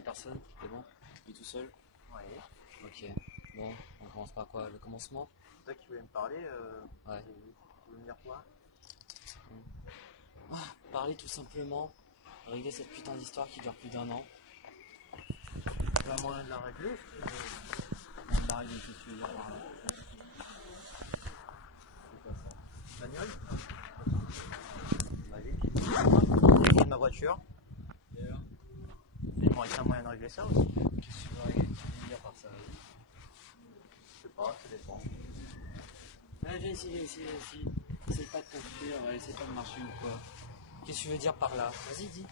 a personne, c'est bon? Tu es tout seul? Ouais. Ok. Bon, on commence par quoi? Le commencement? C'est toi qui voulais me parler. Ouais. Tu veux me dire quoi? Parler tout simplement, régler cette putain d'histoire qui dure plus d'1 an. Tu vas moyen de la régler. La régler, qu'est-ce que tu veux dire par là? C'est quoi ça? Bagnole. Vas-y. Ma voiture. Et alors? Dis-moi, il y a moyen de régler ça aussi. Qu'est-ce que tu veux régler? Tu veux dire par ça? Je sais pas, ça dépend. Ah, viens ici, viens ici, viens ici. Essaye pas de construire, essaye pas de marcher ou quoi. Qu'est-ce que tu veux dire par là? Vas-y, dis.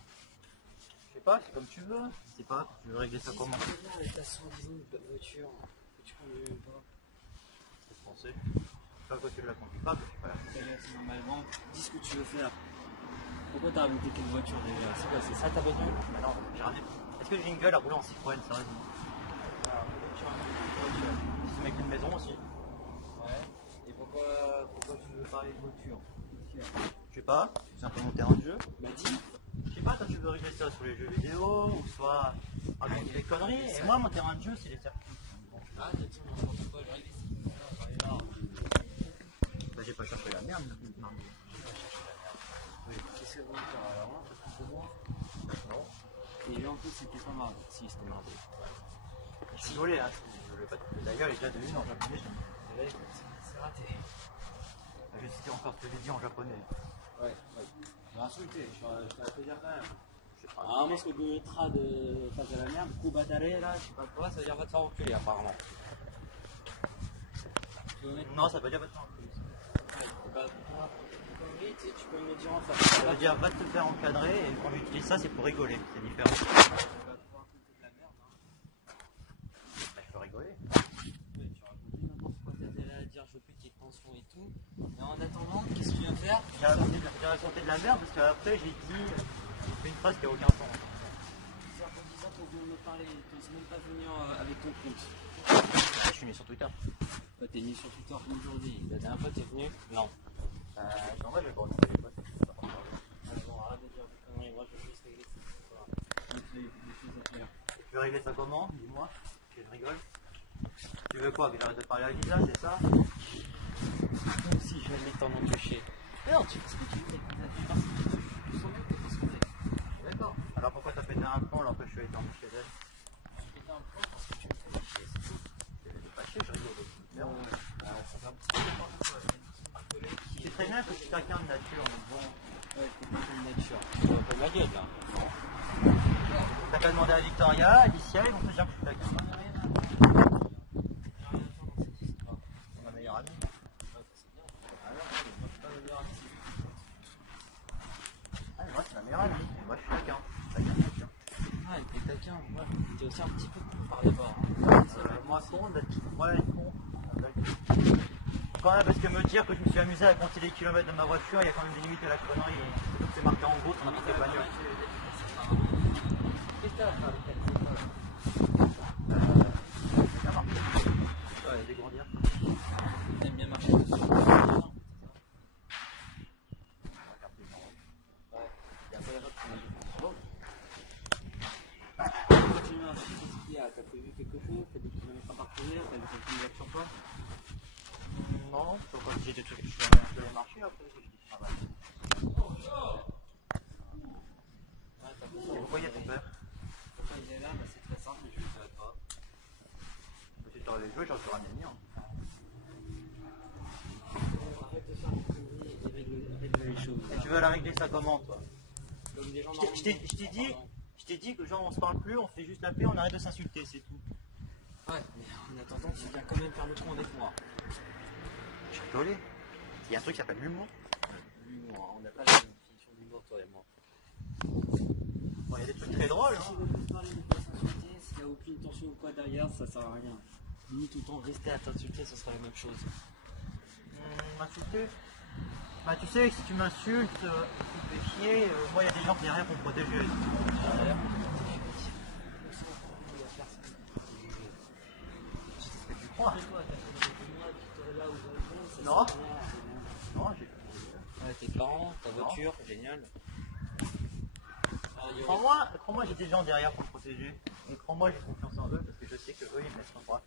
Je sais pas, c'est comme tu veux. Je sais pas, tu veux régler ça comment? Avec ta soi-disant voiture que tu conduis même pas. C'est français. Je sais pas pourquoi tu la conduis pas, mais je sais pas. C'est normalement, dis ce que tu veux faire. Pourquoi t'as rajouté quelle voiture déjà? C'est quoi, c'est ça ta bagnole? Ah non, j'ai ramené. Est-ce que j'ai une gueule à rouler en Citroën, sérieusement? C'est mec d'une maison aussi. Ouais. Et pourquoi tu veux parler de voiture? Je sais pas, c'est un peu mon terrain de jeu. Bah dis. Je sais pas, toi tu veux régler ça sur les jeux vidéo ou soit avec des conneries. Et moi, mon terrain de jeu, c'est les circuits. Ah, t'as dit n'importe quoi, je règle ça. Bah, j'ai pas cherché la merde. Non. Qu'est-ce que vous voulez faire alors? C'est moi? Non. Et lui en plus c'était pas marrant. Si, c'était marrant. Je suis désolé, hein. D'ailleurs, il est déjà devenu en japonais. C'est raté. Je vais citer encore ce que j'ai dit en japonais. Ouais. Je vais insulter, je vais te dire quand même. Je sais pas. Ah, moi, ce que je mettra de face à la merde, Kubatare là, je sais pas quoi, ça veut dire va te faire enculer apparemment. Non, ça veut dire va te faire enculer. Tu peux me le dire en face. Ça veut dire va te faire encadrer et quand j'utilise ça, c'est pour rigoler. C'est différent. Bah, je peux rigoler. Tu racontes n'importe quoi, t'as là à dire je veux plus qu'il y ait de tension et tout. Mais en attendant, qu'est-ce que tu viens faire? J'ai raconté de la merde parce qu'après j'ai dit une phrase qui a aucun sens. C'est en disant qu'on vient de me parler, t'oses même pas venir avec ton compte. Je suis mis sur Twitter. Toi t'es mis sur Twitter aujourd'hui, la dernière fois t'es venu? Non. En vrai, je vais pas regarder les potes. Bon, arrête de dire des conneries, moi je veux juste régler cette histoire. Des choses à faire. Tu veux régler ça comment? Dis-moi. Je rigole. Tu veux quoi? Que j'arrête de parler à Lisa, c'est ça? Moi aussi je vais t'en empêcher. Non, tu fais ce que tu fais. Tu sens bien que t'es pas ce que tu fais. D'accord. Alors pourquoi t'as pété un plomb alors que je suis allé dormir chez elle? Tu pétais un plomb parce que tu me fais chier, c'est tout. Je l'ai pas chier, je rigole. Merde. Ça va un petit peu marteler. C'est très bien que tu taquins de nature, mais bon. Ouais, c'est pas une nature. Tu vas pas de la gueule là. T'as qu'à demander à Victoria, Alicia, ils vont te dire que je suis taquin. C'est ma meilleure amie. Ah, moi, c'est ma meilleure amie. Et moi, je suis taquin. Ah, t'es taquin. Ouais. T'es aussi un petit peu con par les bords. Moi, con, ouais, con. Quand même, parce que me dire que je me suis amusé à compter les kilomètres de ma voiture, il y a quand même des limites à la connerie. Donc c'est marqué en gros sur n'importe quelle bagnole. Qu'est-ce que t'as à faire avec Ça marche. Ouais, dégrandir. T'aimes bien marcher dessus? Ouais. Il y a pas d'erreur qui m'a dit. Bon. Continue à marcher, qu'est-ce qu'il y a? T'as prévu quelque chose? T'as des kilomètres à parcourir? T'as vu quelqu'un qui va sur toi? Non, faut pas que j'ai des trucs. Je vais marcher après, je dis travail. Pourquoi il y a ton père? Pourquoi il est là? Bah, c'est très simple, je ne savais pas. Si tu aurais joué, j'en serais ramené le mien. Arrête de faire des conneries et règle les choses. Et tu veux la régler ça comment, toi? Comme des gens Je t'ai dit que genre on se parle plus, on fait juste la paix, on arrête de s'insulter, c'est tout. Ouais, mais en attendant, tu viens quand même faire le con avec moi. Je rigolais. Il y a un truc qui s'appelle l'humour. L'humour, on n'a pas la même définition d'humour, toi et moi. Bon, il y a des trucs très drôles, Si hein. on veut pas se parler, on peut s'insulter, s'il n'y a aucune tension ou quoi derrière, ça sert à rien. Limite, autant rester à t'insulter, ce sera la même chose. M'insulter? Bah tu sais, si tu m'insultes, tu me fais chier, moi il y a des gens derrière pour me protéger. Tu crois? Non. Non, j'ai... Ouais, tes parents, ta voiture, génial. Crois-moi, j'ai des gens derrière pour me protéger. Et crois-moi, j'ai confiance en eux parce que je sais que eux ils me laisseront pas.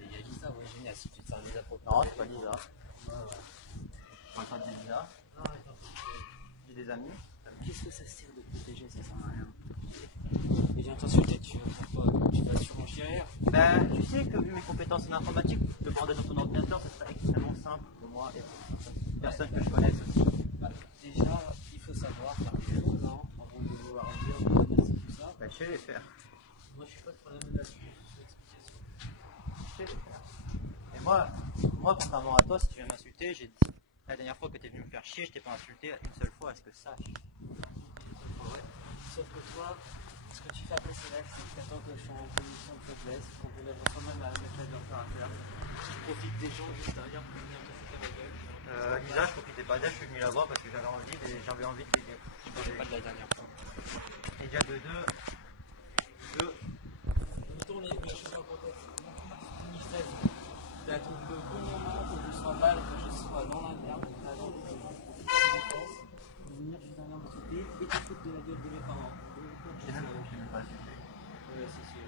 Et il y a Lisa, ouais, génial, si tu te sers des appropriés. Non, c'est pas Lisa. Je parle pas de Lisa. J'ai des amis. Qu'est-ce que ça sert de protéger? Ça sert à rien. Et j'ai t'insulter, tu vas sûrement chier rire. Ben, tu sais que vu mes compétences en informatique, te border dans ton ordinateur, ce serait extrêmement simple pour moi et pour une personne que je connaisse aussi. Bah, déjà, il faut savoir faire des choses, hein, avant de vouloir dire, tout ça. Ben, je sais les faire. Moi, je suis pas de problème là-dessus, c'est l'explication. Je sais les faire. Et moi, contrairement à toi, si tu viens m'insulter, j'ai dit, la dernière fois que tu es venu me faire chier, je t'ai pas insulté une seule fois, est-ce que ça sache? Ouais. Sauf que toi, ce que tu fais après c'est là, c'est que t'attends que je sois en position de faiblesse, qu'on te lève quand même à mettre leur caractère. Tu profites des gens juste derrière pour venir te foutre la gueule. Lisa, je profitais pas d'elle, je suis venu la voir parce que j'avais envie de l'aider. Je parlais pas de la dernière fois. Et déjà de deux. Mettons les choses en contexte. 2016, tu as trouvé le bon moment que je sois mal, que je sois dans la merde, avant que je dépense, de venir juste derrière me sauter et te foutre de la gueule de mes parents. J'ai même pas insulté. Ouais, c'est sûr.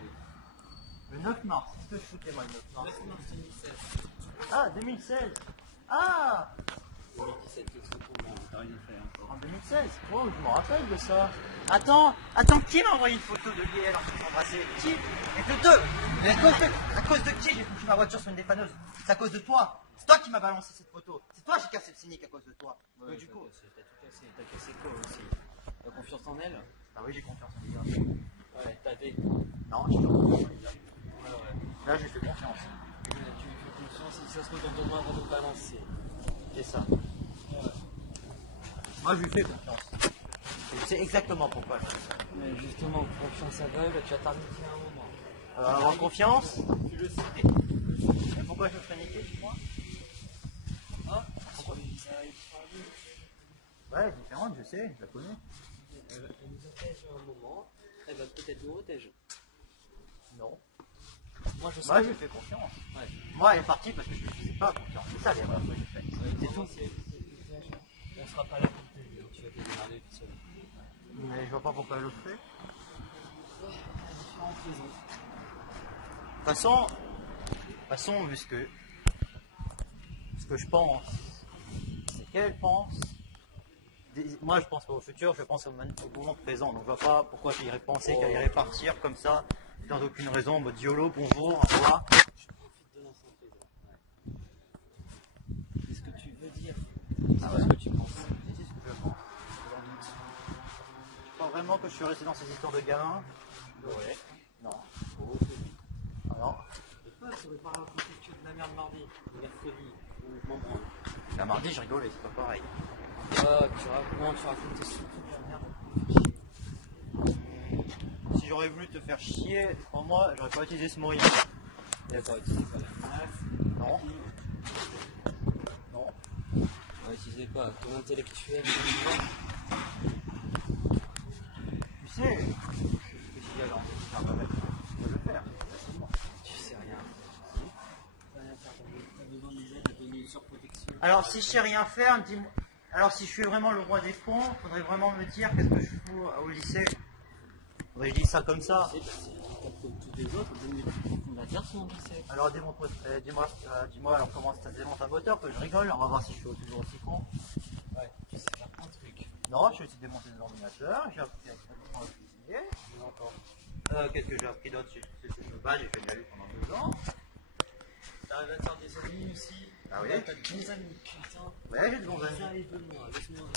Le 9 mars, qu'est-ce que je foutais moi le 9 mars? 9 mars 2016. Ah, 2016. Ah, 2017, qu'est-ce que t'as rien fait encore? en 2016. Oh, je me rappelle de ça. Attends, qui m'a envoyé une photo de lui et elle en train de s'embrasser? Qui? Et que deux. Et à cause de qui j'ai foutu ma voiture sur une dépanneuse? C'est à cause de toi. C'est toi qui m'as balancé cette photo. C'est toi qui j'ai cassé le cynique à cause de toi. Ouais, du coup. t'as tout cassé, t'as cassé quoi aussi? T'as confiance en elle? Ah oui, j'ai confiance en Lisa. Ouais, t'as des. Non, j'ai pas confiance en Lisa. Ouais. Là, j'ai fait confiance. Tu lui fais confiance, si ça se met dans ton main, va te balancer. C'est ça. Moi, je lui fais confiance. Et je sais exactement pourquoi je fais ça. Mais justement, confiance aveugle, tu vas t'arrêter à un moment. Alors, avoir confiance, Tu le sais. et pourquoi je me ferais niquer, dis-moi? Hein? Pourquoi ça arrive par lui? Ouais, différente, je sais, je la connais. Elle nous protège à un moment, elle va peut-être nous protéger. Non. Moi, je sais. Moi, je lui fais confiance. Ouais. Moi, elle est partie parce que je ne lui faisais pas confiance. C'est ça l'erreur que j'ai faite. C'est tout. On sera pas là pour t'aider, tu vas te démerder tout seul. Mais je vois pas pourquoi je le fais. Différentes raisons. De toute façon, vu ce que je pense, c'est qu'elle pense. Moi, je pense pas au futur, je pense au moment présent. Donc, je vois pas pourquoi j'irais penser qu'elle irait partir comme ça, sans aucune raison, en mode YOLO, bonjour, au revoir. Je profite de l'instant présent. Ouais. C'est ce que tu veux dire. Ah C'est ce que tu penses. C'est ce que je pense. Je pense vraiment que je suis resté dans ces histoires de gamins. Ouais. Non. Ah non. Pourquoi ça aurait pas raconté que de la merde mardi, ou mercredi, ou moment? La mardi, je rigolais, c'est pas pareil. Non, tu racontais surtout de la merde. Si j'aurais voulu te faire chier, pour moi, j'aurais pas utilisé ce mot. D'accord, tu sais quoi, la meuf, Non. Non. on va utiliser quoi? Ton intellectuel, Tu sais que si j'avais envie de faire ma mère, je peux le faire. tu sais rien. T'as rien à faire, t'as besoin de l'aide, t'as besoin d'une surprotection. Alors, si je sais rien faire, dis-moi. Alors, si je suis vraiment le roi des cons, faudrait vraiment me dire qu'est-ce que je fous au lycée. Faudrait que je dise ça comme ça. C'est comme tous les autres, on va dire son lycée. Alors, dis-moi, alors comment ça se démonte un moteur, que je rigole, on va voir si je suis toujours aussi con. Ouais, tu sais faire un truc. Non, je vais essayer de démonter des ordinateurs, j'ai appris à utiliser. Qu'est-ce que j'ai appris d'autre? J'ai fait de la lutte pendant 2 ans. T'arrives à te faire des amis aussi. Ah oui? T'as de bons amis, putain. Ouais, j'ai de bons amis. Ça et Benoît, laisse-moi.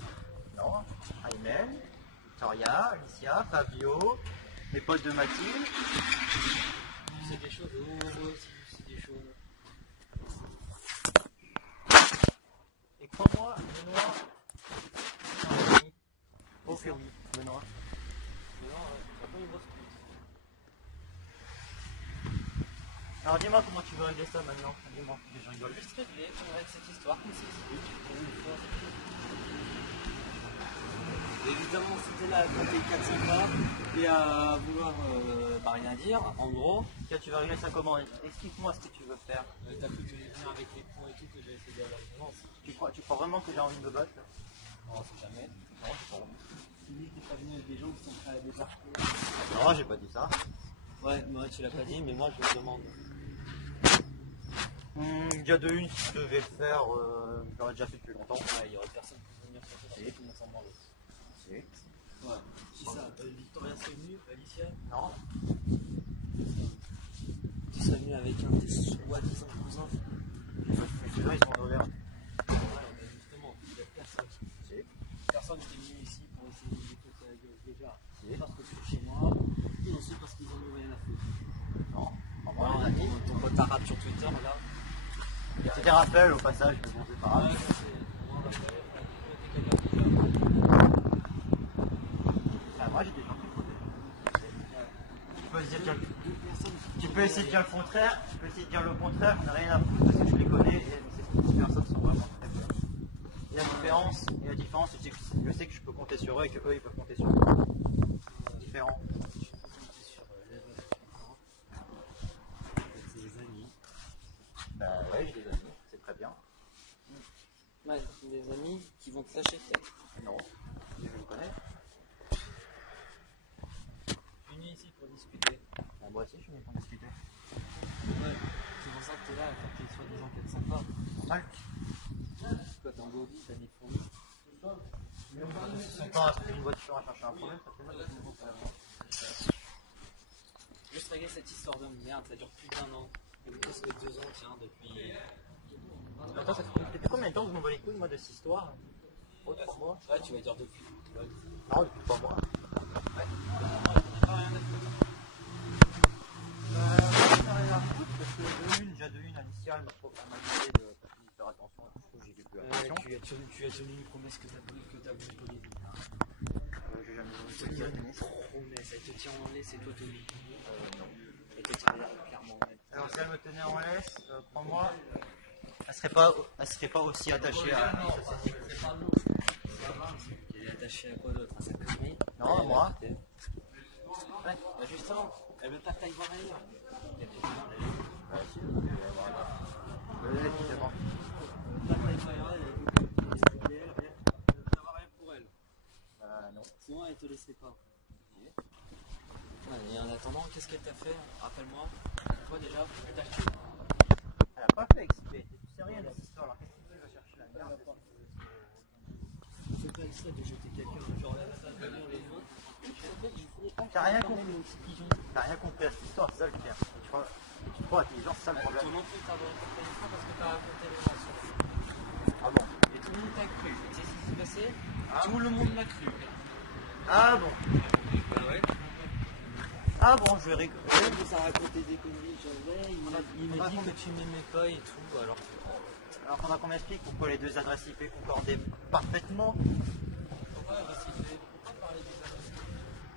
Non, Aymen, Victoria, Alicia, Fabio, mes potes de Mathilde. C'est des choses heureuses, c'est des choses. Et crois-moi, Benoît, c'est un ami. Au fur Benoît. Mais non, c'est pas une grosse pute. Alors dis-moi comment tu veux régler ça maintenant. Dis-moi, je rigole. Juste régler avec cette histoire, comme c'est pour une fois. Évidemment, si t'es là à compter 4-5 pas et à vouloir rien dire, en gros, Tiens, tu vas régler ça comment? Explique-moi ce que tu veux faire. t'as cru que je vais venir avec les points et tout, que j'avais fait de la violence. Tu crois vraiment que j'ai envie de me battre là? Non, c'est jamais. Non, j'ai pas envie. Tu dis que t'es pas venu avec des gens qui sont prêts à débarquer. Non, j'ai pas dit ça. Ouais, moi tu l'as pas dit, mais moi je te demande. Déjà de une, si je devais le faire, j'aurais déjà fait depuis longtemps. Ouais, il y aurait personne qui peut venir sur ça, Si. tout le monde s'en branle. Si. Ouais, qui ça Victoria c'est venu, Alicia. Non. Tu serais venu avec un de tes soi-disant cousins. Les gens ils sont en l'air. Ouais, mais justement, il n'y a personne. Si. Personne qui est venu ici pour essayer de décoter la gueule déjà. Si. Parce que c'est chez moi, et aussi parce qu'ils ont eu rien à foutre. Non. En Voilà, vrai, ton pote arabe sur Twitter là. c'était rappel au passage, mais bon, c'est pas grave. Ah, moi j'ai des gens qui me connaissent. Tu peux essayer de dire le contraire, tu peux essayer de dire le contraire, j'en ai rien à foutre parce que je les connais et ces personnes sont vraiment très bonnes. Et la différence, c'est que je sais que je peux compter sur eux et qu'eux ils peuvent compter sur moi. C'est différent. C'est des amis. Bah ouais, j'ai des amis, c'est très bien. Ouais, des amis qui vont te lâcher peut-être. Non, je le connais. Je suis venu ici pour discuter. Bon, moi aussi, je suis venu pour discuter. Ouais, c'est pour ça que t'es là à faire tes soi-disant 400 pas. Normal. Toi t'es en Gobi, t'as des fourmis. Son temps à trouver une voiture à chercher un problème, ça fait mal de nouveau pour la voir. Juste régler cette histoire de merde, ça dure plus d'1 an. Presque 2 ans, tiens, depuis. Attends, ça fait depuis combien de temps que je m'en bats les couilles, moi, de cette histoire? Oh, 3 mois? Ouais, tu vas dire depuis. Ouais. Non, depuis 3 mois. Ouais. Pas rien à foutre. J'en ai rien à foutre parce que déjà de une, Alicia, elle m'a demandé de faire attention à tout ce que j'ai plus attention. Tu as tenu une promesse que t'as voulu poser. J'ai jamais Tu donné as de tenu une promesse. promesse, elle te tient en laisse et toi te lis. Non. Elle te tient clairement en laisse. Alors si elle me tenait en laisse, crois-moi, elle serait pas aussi attachée à... C'est pas nous. Elle est attachée à quoi d'autre? À sa connerie? Non, à moi. Ouais, bah justement, elle veut pas que t'ailles voir ailleurs. Bah si, évidemment. Non. Sinon, elle te laisserait pas. Ouais, et en attendant, qu'est-ce qu'elle t'a fait? Rappelle-moi. Toi déjà, elle t'a tué. Elle a pas fait exprès, tu sais rien de cette histoire, alors qu'est-ce que tu vas chercher la merde? C'est pas exprès de jeter quelqu'un, genre la base de les autres. T'as rien compris à cette histoire, c'est ça le pire. Tu crois intelligent, c'est ça le Toi problème. non plus, t'as raconté l'histoire parce que t'as raconté les mensonges. Ah bon? Et tout le monde t'a cru. Et c'est ce qui s'est passé? Tout le monde l'a cru. Ah bon? Ah ouais? Ah bon, je vais rigoler. Même que ça racontait des conneries, il me dit que tu m'aimais pas et tout, alors. Alors faudra qu'on m'explique pourquoi les deux adresses IP concordaient parfaitement. Pourquoi parler des adresses?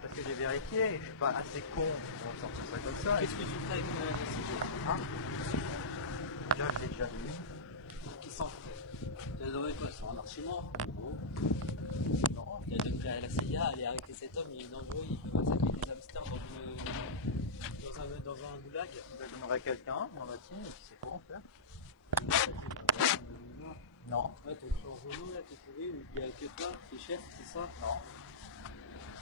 Parce que j'ai vérifié et je suis pas assez con pour sortir ça comme ça. Qu'est-ce que tu ferais avec une adresse IP? Hein? Déjà, je l'ai déjà vu. Qui s'en fout? Tu as donné quoi? Sur un marché mort? Non. Il a donné à la CIA, allez arrêter cet homme, il est dangereux, il peut massacrer des hamsters dans un goulag. Je donnerai quelqu'un dans la team et qui sait quoi en faire. Non. Ouais, ton plan Renault là, t'es trouvé où il n'y a que toi, c'est chef, c'est ça? Non.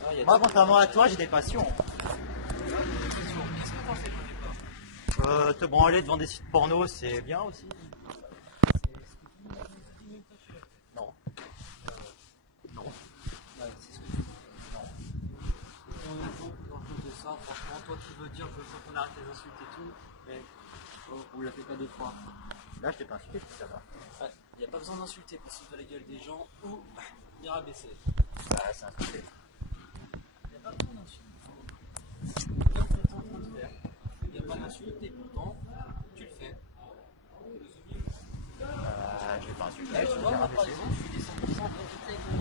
Ah, Moi, contrairement à toi, j'ai des passions. Qu'est-ce que t'en fais au départ? Te branler devant des sites porno, c'est bien aussi. Non. Non. Ouais, c'est ce que tu dis. Non. En cause de ça, franchement, toi qui veux dire, je veux qu'on arrête les insultes et tout, mais on l'a fait pas 2 fois. Là, je t'ai pas insulté, ça va. Ouais, il n'y a pas besoin d'insulter pour se foutre la gueule des gens ou les rabaisser. Bah, c'est insulté. Il n'y a pas besoin d'insulter. Comme tu es en train de faire, il n'y a pas d'insulte et pourtant, tu le fais. Je vais pas insulter, Ouais, je tu vais vois, dire moi par rabaisser. exemple, je suis descendu sans profiter avec mon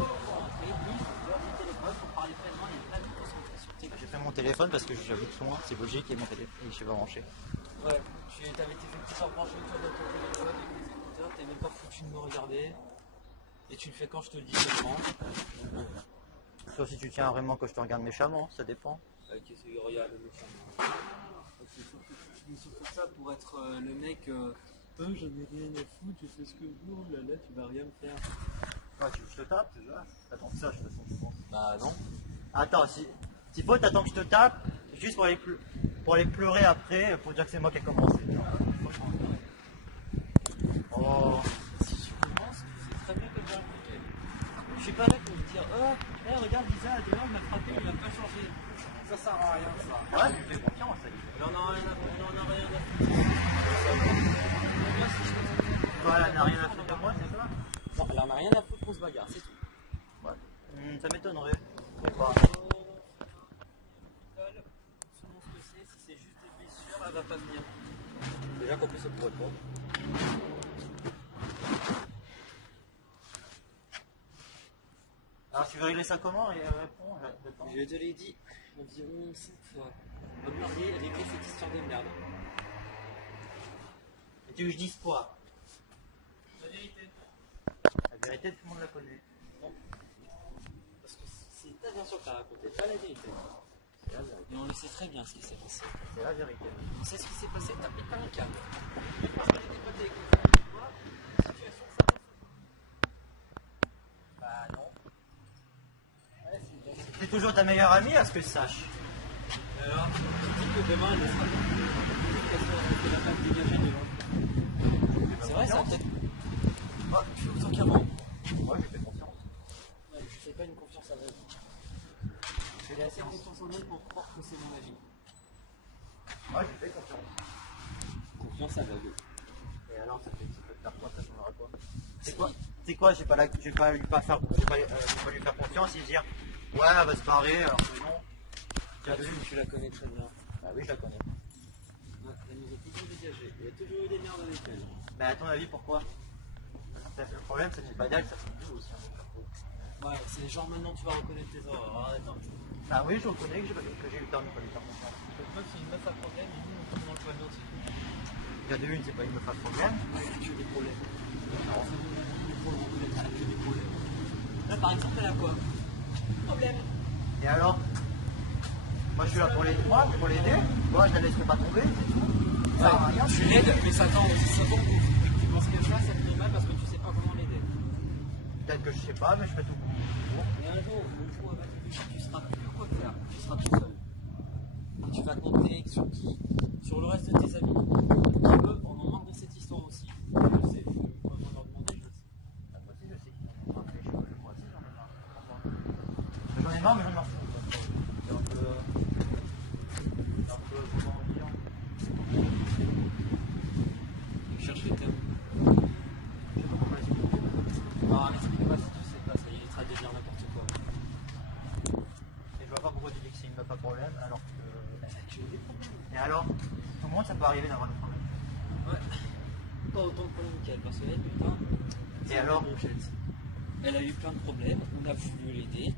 téléphone pour parler pleinement et pas de concentrer. J'ai fait mon téléphone parce que j'avoue que moi, c'est logique et mon téléphone, je sais pas brancher. Ouais, t'avais été fait tout branché autour de ton téléphone avec les écouteurs, t'es même pas foutu de me regarder. Et tu le fais quand je te le dis seulement. Sauf si tu tiens vraiment que je te regarde méchamment, ça dépend. Qu'est-ce qu'il y a le méchant? C'est surtout ça pour être le mec. J'en ai rien à foutre, je fais ce que je veux, là, tu vas rien me faire. Ouais, tu veux que je te tape, c'est ça? T'attends que ça, de toute façon, je pense. Bah non. Attends, s'il faut, t'attends que je te tape, juste pour aller pleurer après, pour dire que c'est moi qui ai commencé. Oh. Si je commence, c'est très bien que je vais impliquer. Je suis pas là pour me dire, oh, regarde, Lisa, dehors, il m'a frappé, il n'a pas changé. Ça sert à rien, ça. Ouais, je me fais confiance, ça y est. Il en a rien à foutre. Voilà, elle n'a rien à foutre de moi, c'est ça? Non, il en a rien à foutre qu'on se bagarre, c'est tout. Ouais. Ça m'étonnerait. Je sais pas. Selon ce que c'est, si c'est juste des blessures, elle va pas venir. Déjà qu'en plus, ça pourrait pas. Alors tu veux régler ça comment? Et répond, j'attends. Je te l'ai dit environ 5 fois. Regardez, régler cette histoire de merde. Et tu veux que je dise quoi? La vérité. La vérité, tout le monde la connaît. Non. Parce que c'est ta version que t'as racontée, pas la vérité. C'est la vérité. Et on le sait très bien ce qui s'est passé. C'est la vérité. On sait ce qui s'est passé, t'as pété un câble. Même parce que j'ai des potes avec toi, la situation ça passe. Bah non. Ouais, c'est bien. C'est toujours ta meilleure amie, à ce que je sache. Alors, tu dis que demain, elle sera qu'elle va pas me dégager devant. C'est vrai, ça va peut-être. Ah, plus autant qu'avant. Moi, j'ai fait confiance. Ouais, je fais pas une confiance aveugle. J'ai assez confiance en elle pour croire que c'est mon avis. Moi, j'ai fait confiance. Confiance aveugle. Et alors, ça peut te faire quoi? Ça changera quoi? C'est quoi? Je vais pas lui faire confiance et dire ouais, elle va se barrer, alors que non. Tu la connais très bien. Bah oui, je la connais. Ouais, elle nous a toujours dégagé. Il y a toujours eu des merdes avec elle. Mais à ton avis, pourquoi? Le problème, c'est que c'est pas d'elle, ça c'est tout aussi. Ouais, c'est genre maintenant tu vas reconnaître tes erreurs. Arrête un peu. Bah oui, je reconnais que j'ai eu le temps de ne pas lui faire confiance. Cette meuf, c'est une meuf à problème et nous, on tombe dans le pavillon, c'est tout. Il y a de une, c'est pas une meuf à problème. Ouais, il y a que des problèmes. Alors, c'est bon, pour le reconnaître, elle a que des problèmes. Là, par exemple, elle a quoi? Problème. Et alors? Moi, je suis là pour l'aider. Moi, je la laisserai pas tomber, c'est tout. Ça sert à rien. Tu l'aides, mais ça t'en tu penses que ça te fait mal parce que tu sais pas comment l'aider. Peut-être que je sais pas, mais je fais tout. Et un jour, elle va te dire, tu seras plus quoi faire, tu seras tout seul. Et tu vas compter sur qui? Sur le reste de tes amis. Eux, on en manque de cette histoire aussi. Je sais, je peux pas leur demander, je sais. Moi aussi, je sais. Moi aussi, j'en ai marre. J'en ai marre, mais j'en ai marre. C'est un peu, comment dire? Je cherche les termes. Je sais pas comment l'expliquer. Ah, n'explique pas si tu sais pas, ça y est, il sera de dire n'importe quoi. Et je vois pas pourquoi tu dis que c'est une meuf à problème, alors que. Tu veux des problèmes? Et alors, tout le monde, ça peut arriver d'avoir des problèmes. Ouais. Pas autant de problèmes qu'elle, parce qu'elle, putain. Et alors? Elle a eu plein de problèmes, on a voulu l'aider,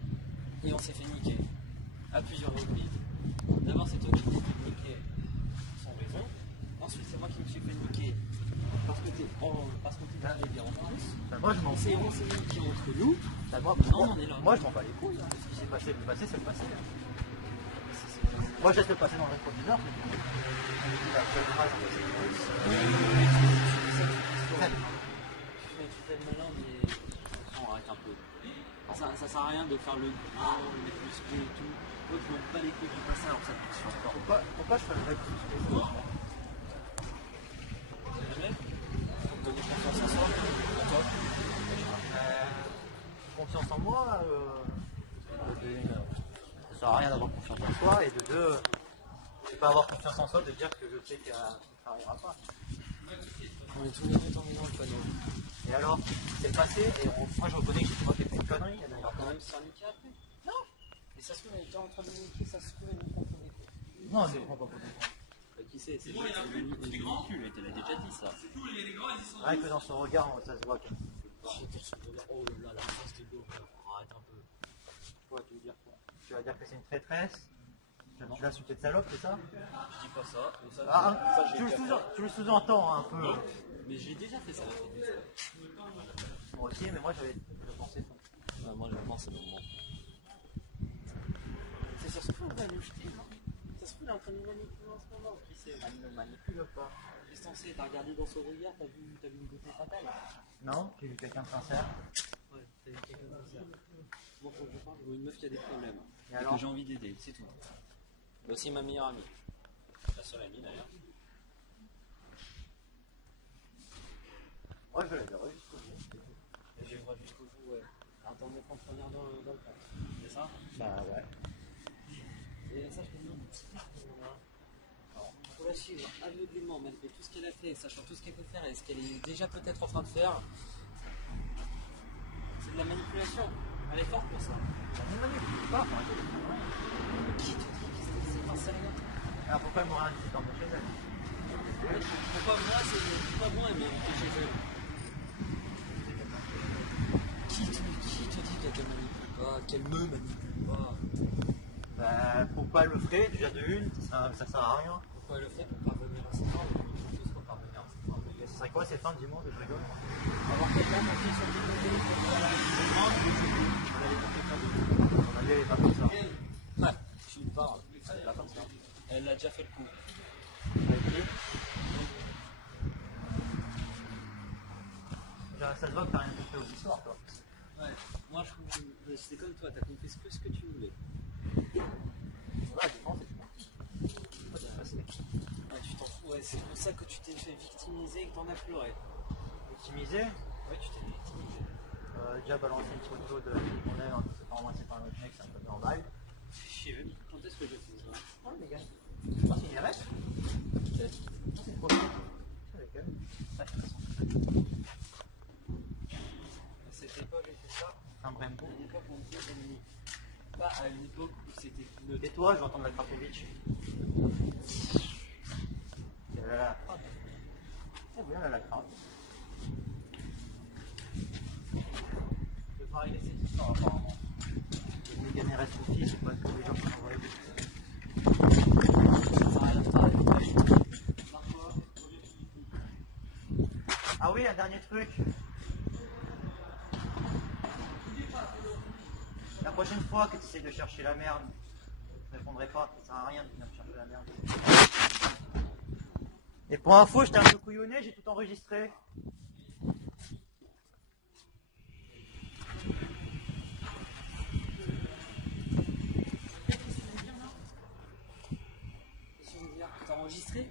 et on s'est fait niquer. À plusieurs reprises. D'abord, c'est toi qui t'es fait niquer sans raison. Ensuite, c'est moi qui me suis fait niquer parce que t'es aidé en plus. Bah, moi, je m'en On fous. s'est niqué entre nous. Bah, on est là. moi, je m'en bats les couilles. Hein. Ce qui s'est passé, le passé, c'est le passé. Moi, je laisse le passé dans le rétroviseur. Tu fais le malin, mais on arrête un peu. Ça sert à rien de faire le grand, les musclés et tout. L'autre, ils n'ont pas les couilles du passé, alors ça te touche encore. Pourquoi je fais le mec C'est jamais donner confiance en soi. À toi. Confiance en moi, ça sert à rien d'avoir confiance en soi, et de deux, c'est pas avoir confiance en soi de dire que je sais que ça n'arrivera pas. On est tous les deux tombés dans le panneau. Et alors, c'est le passé, et moi je reconnais que c'est moi qui ai fait une connerie. On va quand même se faire niquer après. Non. Mais ça se trouve, elle était en train de niquer, ça se trouve, elle nous comprenait pas. Non, je ne prends pas pour ça. Qui sait, c'est des grands culs, elle a déjà dit ça. Rien que dans son regard, ça se voit que. Oh là là, la face de go, arrête un peu. Quoi, tu veux dire quoi? Tu vas dire que c'est une traîtresse? Tu l'as su cette salope, c'est ça? Je dis pas ça, mais ça, Ah, ça j'ai déjà fait. tu le sous-entends un peu. Mais j'ai déjà fait ça. Moi aussi, mais moi j'avais pensé ça. Moi, je pense c'est normal. ça se trouve, on va le jeter, non? Ça se trouve, il est en train de nous manipuler en ce moment. Qui sait? Il ne manipule pas. Qu'est-ce que t'as regardé dans son regard, t'as vu une beauté fatale? Non, j'ai vu quelqu'un de sincère. Ouais, t'as vu quelqu'un de sincère. Moi, faut que je parle, je vois une meuf qui a des problèmes. Et alors que j'ai envie d'aider, c'est tout. C'est aussi ma meilleure amie. La seule amie d'ailleurs. Ouais, je la verrai jusqu'au bout. Et je vois jusqu'au bout, ouais. Attends, me prendre première dans le compte. C'est ça? Bah ouais. Et ça, je te demande. Faut la suivre aveuglément, malgré tout ce qu'elle a fait, sachant tout ce qu'elle peut faire et ce qu'elle est déjà peut-être en train de faire. C'est de la manipulation. Elle est forte pour ça. Elle ne manipule pas. Qui te dit que c'est un sérieux? Alors pourquoi elle m'aurait invité dans mon chez elle? Pourquoi moi, mais chez elle? Qui te dit qu'elle te manipule pas, qu'elle me manipule pas? Bah pourquoi elle le ferait? Déjà de une, ça sert à rien. Pourquoi elle le fait pour parvenir à ses fins? Tous pour parvenir à ses fins. Et ce serait quoi ces fins, dis-moi, que je rigole? Avoir quelqu'un qui est sur le côté, On a dit, elle est pas comme ça. ouais, je ne parle, elle est pas comme ça. Elle a déjà fait le coup. Genre, ça se voit que t'as rien fait aux histoires, toi. Ouais, moi je trouve que c'est comme toi, t'as compris ce que tu voulais. Voilà, je pense que c'est facile. Ouais, tu t'en fous, ouais, c'est pour ça que tu t'es fait victimiser et que t'en as pleuré. Victimisé, Ouais, tu t'es victimisé. déjà balancer une photo de mon œuvre, c'est pas moi, c'est pas un autre mec, c'est un peu normal. Je sais même quand est-ce que je fais ça. Ouais, les gars. Je pense qu'il y a reste. C'est quoi? C'est avec elle. À cette époque, j'ai fait ça. C'est un Brembo. À une époque, on disait ennemi. Pas à une époque où c'était Et toi, je vais entendre la Krapovic. Elle a la crabe. Ah oui, elle a la crabe. Je vais pas régler cette histoire apparemment. Le mécanisme reste aussi, c'est pas que les gens qui sont envoyés. Ah oui, un dernier truc. La prochaine fois que tu essaies de chercher la merde, je ne répondrai pas, ça sert à rien de venir me chercher la merde. Et pour info, j'étais un peu couillonné, j'ai tout enregistré. T'as enregistré?